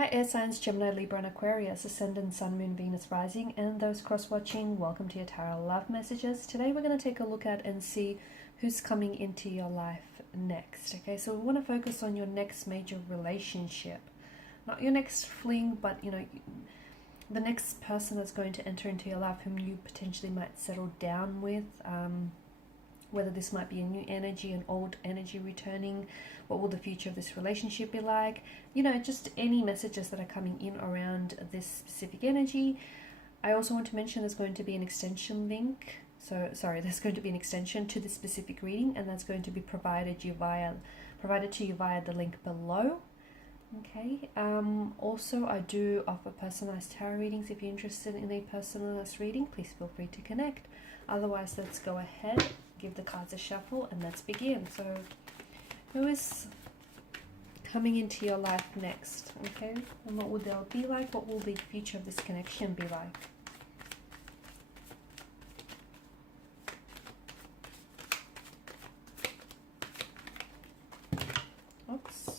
Hi air signs, Gemini, Libra and Aquarius, Ascendant, Sun, Moon, Venus, Rising, and those cross-watching, welcome to your tarot love messages. Today we're going to take a look at and see who's coming into your life next. Okay, so we want to focus on your next major relationship. Not your next fling, but the next person that's going to enter into your life whom you potentially might settle down with. Whether this might be a new energy, an old energy returning, what will the future of this relationship be like? Just any messages that are coming in around this specific energy. I also want to mention there's going to be an extension link. There's going to be an extension to this specific reading, and that's going to be provided to you via the link below. Okay. Also, I do offer personalized tarot readings. If you're interested in a personalized reading, please feel free to connect. Otherwise, let's go ahead, give the cards a shuffle, and let's begin. So, who is coming into your life next? Okay, and what will they be like? What will the future of this connection be like? Oops.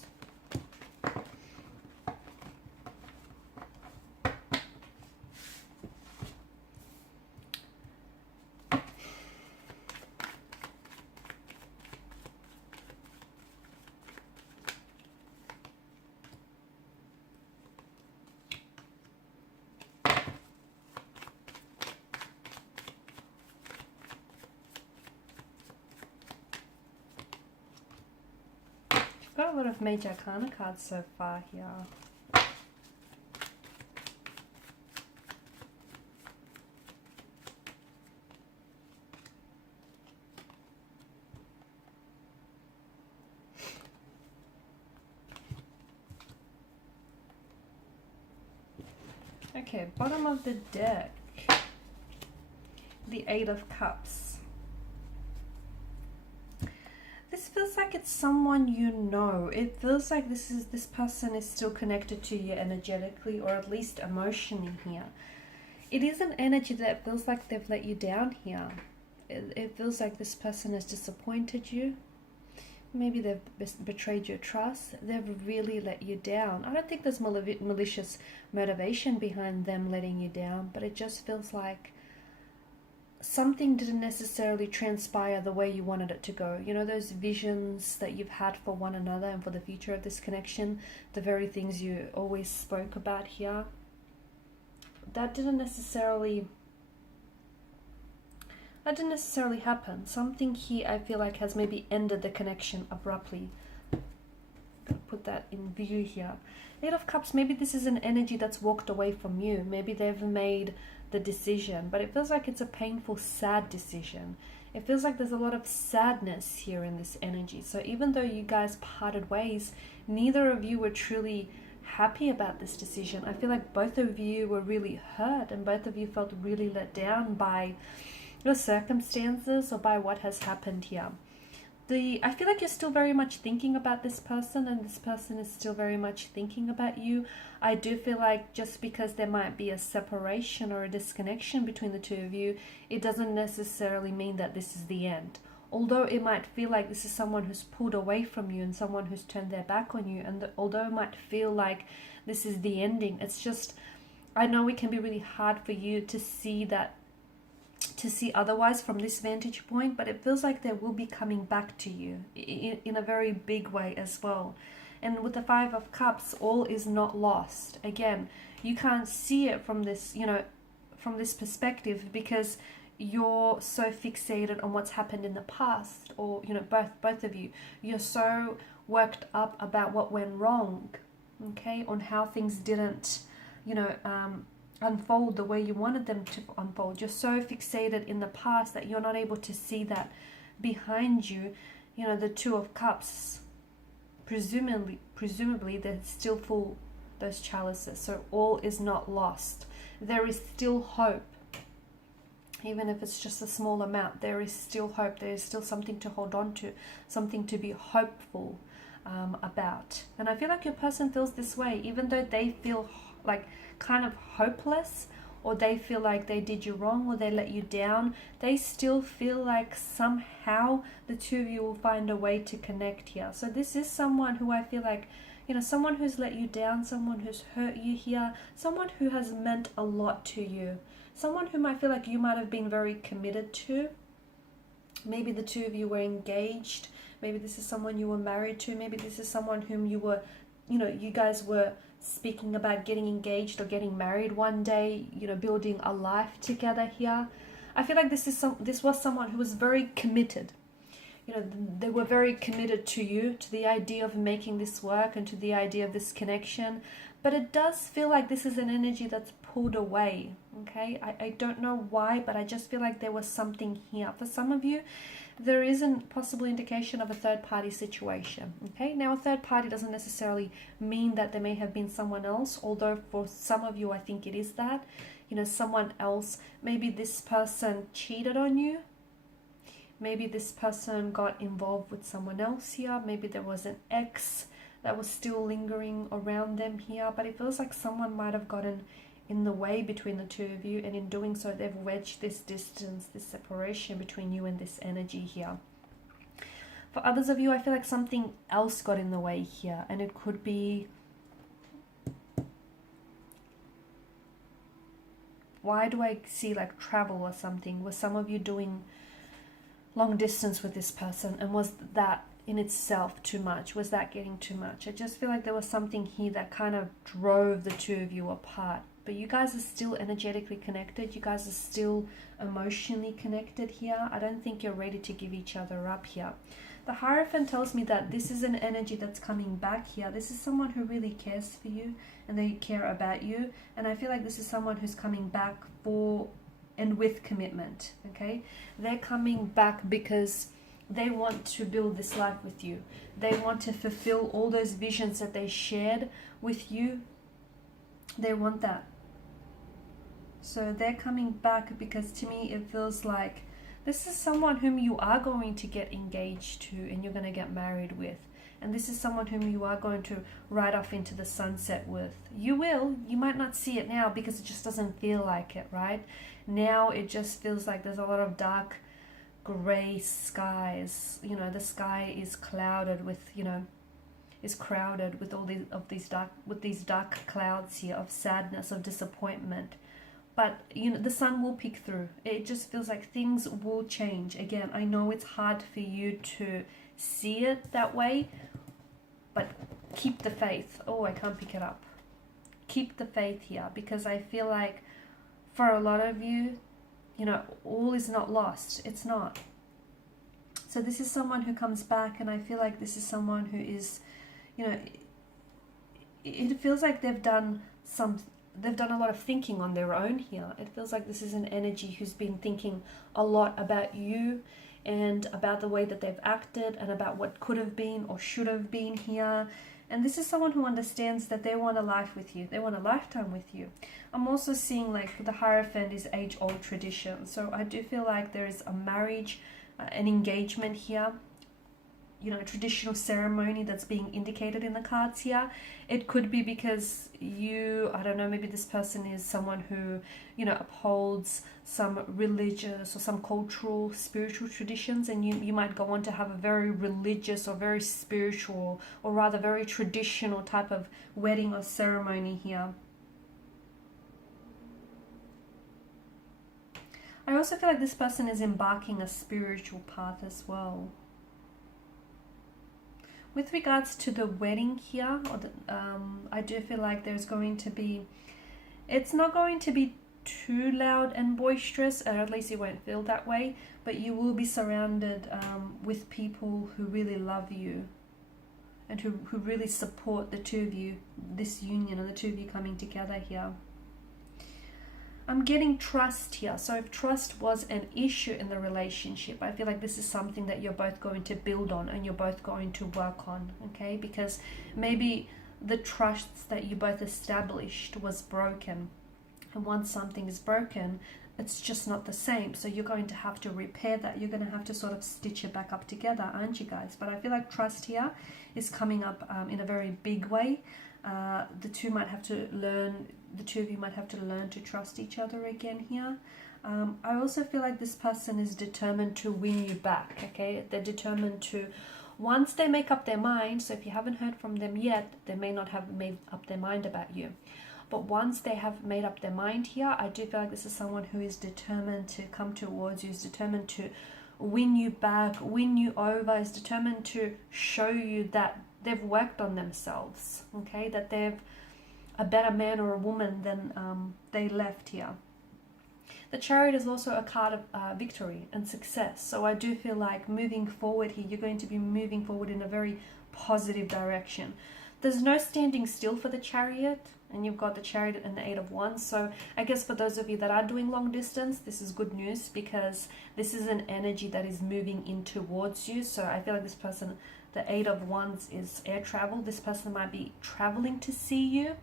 Got a lot of major arcana cards so far here. Okay, bottom of the deck, the Eight of Cups. This feels like it's someone you know. It feels like this person is still connected to you energetically, or at least emotionally here. It is an energy that feels like they've let you down here. It feels like this person has disappointed you. Maybe they've betrayed your trust. They've really let you down. I don't think there's malicious motivation behind them letting you down, but it just feels like something didn't necessarily transpire the way you wanted it to go. Those visions that you've had for one another and for the future of this connection, the very things you always spoke about here, that didn't necessarily happen. Something here I feel like has maybe ended the connection abruptly. Gotta put that in view here. Eight of Cups, maybe this is an energy that's walked away from you. Maybe they've made the decision, but it feels like it's a painful, sad decision. It feels like there's a lot of sadness here in this energy. So even though you guys parted ways, neither of you were truly happy about this decision. I feel like both of you were really hurt, and both of you felt really let down by your circumstances or by what has happened here. I feel like you're still very much thinking about this person, and this person is still very much thinking about you. I do feel like just because there might be a separation or a disconnection between the two of you, it doesn't necessarily mean that this is the end. Although it might feel like this is someone who's pulled away from you and someone who's turned their back on you, and although it might feel like this is the ending, it's just, I know it can be really hard for you to see otherwise from this vantage point, but it feels like they will be coming back to you in a very big way as well. And with the Five of Cups, all is not lost. Again, you can't see it from this, from this perspective, because you're so fixated on what's happened in the past, or both of you're so worked up about what went wrong, okay, on how things didn't unfold the way you wanted them to unfold. You're so fixated in the past that you're not able to see that behind you, the Two of Cups, presumably they're still full, those chalices. So all is not lost. There is still hope. Even if it's just a small amount, there is still hope. There is still something to hold on to, something to be hopeful about. And I feel like your person feels this way, even though they feel like kind of hopeless, or they feel like they did you wrong, or they let you down. They still feel like somehow the two of you will find a way to connect here. So this is someone who I feel like You know, someone who's let you down, someone who's hurt you here, someone who has meant a lot to you, someone whom I feel like you might have been very committed to. Maybe the two of you were engaged. Maybe this is someone you were married to. Maybe this is someone whom you were, you know, you guys were speaking about getting engaged or getting married one day, you know, building a life together here. I feel like this was someone who was very committed. You know, they were very committed to you, to the idea of making this work and to the idea of this connection. But it does feel like this is an energy that's pulled away, okay? I don't know why, but I just feel like there was something here. For some of you, there is a possible indication of a third-party situation, okay? Now, a third party doesn't necessarily mean that there may have been someone else, although for some of you, I think it is that. You know, someone else, maybe this person cheated on you. Maybe this person got involved with someone else here. Maybe there was an ex that was still lingering around them here. But it feels like someone might have gotten in the way between the two of you. And in doing so, they've wedged this distance, this separation between you and this energy here. For others of you, I feel like something else got in the way here. And it could be... Why do I see like travel or something? Was some of you doing long distance with this person, and was that in itself too much? Was that getting too much? I just feel like there was something here that kind of drove the two of you apart. But you guys are still energetically connected. You guys are still emotionally connected here. I don't think you're ready to give each other up here. The Hierophant tells me that this is an energy that's coming back here. This is someone who really cares for you and they care about you. And I feel like this is someone who's coming back for and with commitment, okay? They're coming back because they want to build this life with you. They want to fulfill all those visions that they shared with you. They want that. So they're coming back because to me it feels like this is someone whom you are going to get engaged to and you're going to get married with. And this is someone whom you are going to ride off into the sunset with. You will. You might not see it now because it just doesn't feel like it, right? Now it just feels like there's a lot of dark gray skies. You know, the sky is clouded with, you know, is crowded with all these dark clouds here of sadness, of disappointment. But, you know, the sun will peek through. It just feels like things will change. Again, I know it's hard for you to see it that way, but keep the faith. Oh, I can't pick it up. Keep the faith here, because I feel like for a lot of you, you know, all is not lost. It's not. So this is someone who comes back, and I feel like this is someone who is, you know, it feels like they've done a lot of thinking on their own here. It feels like this is an energy who's been thinking a lot about you and about the way that they've acted and about what could have been or should have been here. And this is someone who understands that they want a life with you. They want a lifetime with you. I'm also seeing like the Hierophant is age-old tradition. So I do feel like there is a marriage, an engagement here, you know, a traditional ceremony that's being indicated in the cards here. It could be because you, I don't know, maybe this person is someone who, you know, upholds some religious or some cultural, spiritual traditions, and you might go on to have a very religious or very spiritual or rather very traditional type of wedding or ceremony here. I also feel like this person is embarking a spiritual path as well. With regards to the wedding here, I do feel like there's going to be, it's not going to be too loud and boisterous, or at least you won't feel that way, but you will be surrounded with people who really love you and who really support the two of you, this union, and the two of you coming together here. I'm getting trust here. So if trust was an issue in the relationship, I feel like this is something that you're both going to build on and you're both going to work on, okay? Because maybe the trust that you both established was broken. And once something is broken, it's just not the same. So you're going to have to repair that. You're going to have to sort of stitch it back up together, aren't you guys? But I feel like trust here is coming up in a very big way. The two of you might have to learn to trust each other again here. I also feel like this person is determined to win you back, okay? They're determined to Once they make up their mind, so if you haven't heard from them yet, they may not have made up their mind about you. But once they have made up their mind here, I do feel like this is someone who is determined to come towards you, is determined to win you back, win you over, is determined to show you that they've worked on themselves, okay? That they're a better man or a woman than they left here. The Chariot is also a card of victory and success. So I do feel like moving forward here, you're going to be moving forward in a very positive direction. There's no standing still for the Chariot, and you've got the Chariot and the Eight of Wands. So I guess for those of you that are doing long distance, this is good news, because this is an energy that is moving in towards you. So I feel like this person, the Eight of Wands, is air travel. This person might be traveling to see you.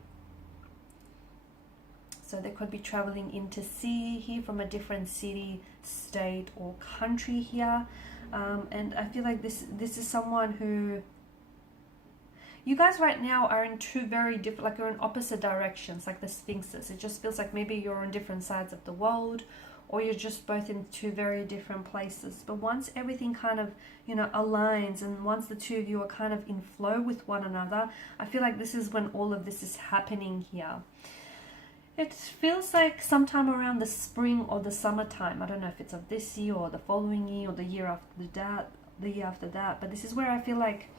So they could be traveling in to see you here from a different city, state, or country here. And I feel like this is someone who... You guys right now are in two very different, like you're in opposite directions, like the Sphinxes. It just feels like maybe you're on different sides of the world, or you're just both in two very different places. But once everything kind of, you know, aligns, and once the two of you are kind of in flow with one another, I feel like this is when all of this is happening here. It feels like sometime around the spring or the summertime. I don't know if it's of this year or the following year or the year after that, but this is where I feel like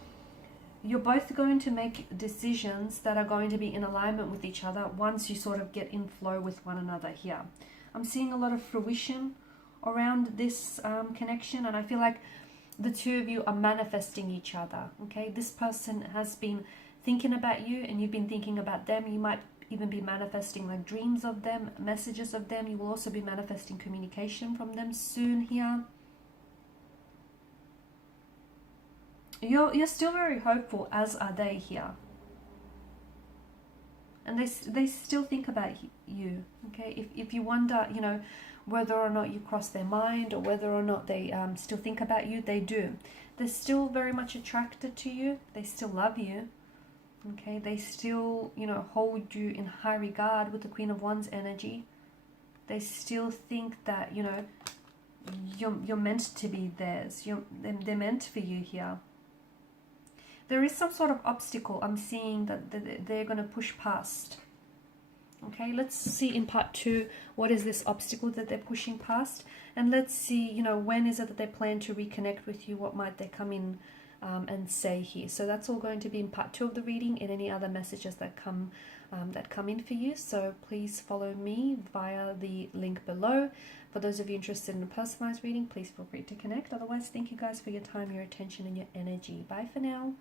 you're both going to make decisions that are going to be in alignment with each other once you sort of get in flow with one another here. I'm seeing a lot of fruition around this connection, and I feel like the two of you are manifesting each other, okay? This person has been thinking about you, and you've been thinking about them. You might even be manifesting like dreams of them, messages of them. You will also be manifesting communication from them soon here. You're still very hopeful, as are they here. And they still think about you, okay? If you wonder, you know, whether or not you cross their mind, or whether or not they still think about you, they do. They're still very much attracted to you. They still love you. Okay, they still, you know, hold you in high regard with the Queen of Wands energy. They still think that, you know, you're meant to be theirs. They're meant for you here. There is some sort of obstacle I'm seeing that they're going to push past. Okay, let's see in part 2, what is this obstacle that they're pushing past? And let's see, you know, when is it that they plan to reconnect with you? What might they come in and say here? So that's all going to be in part 2 of the reading, and any other messages that come in for you. So please follow me via the link below. For those of you interested in a personalized reading, please feel free to connect. Otherwise, thank you guys for your time, your attention, and your energy. Bye for now.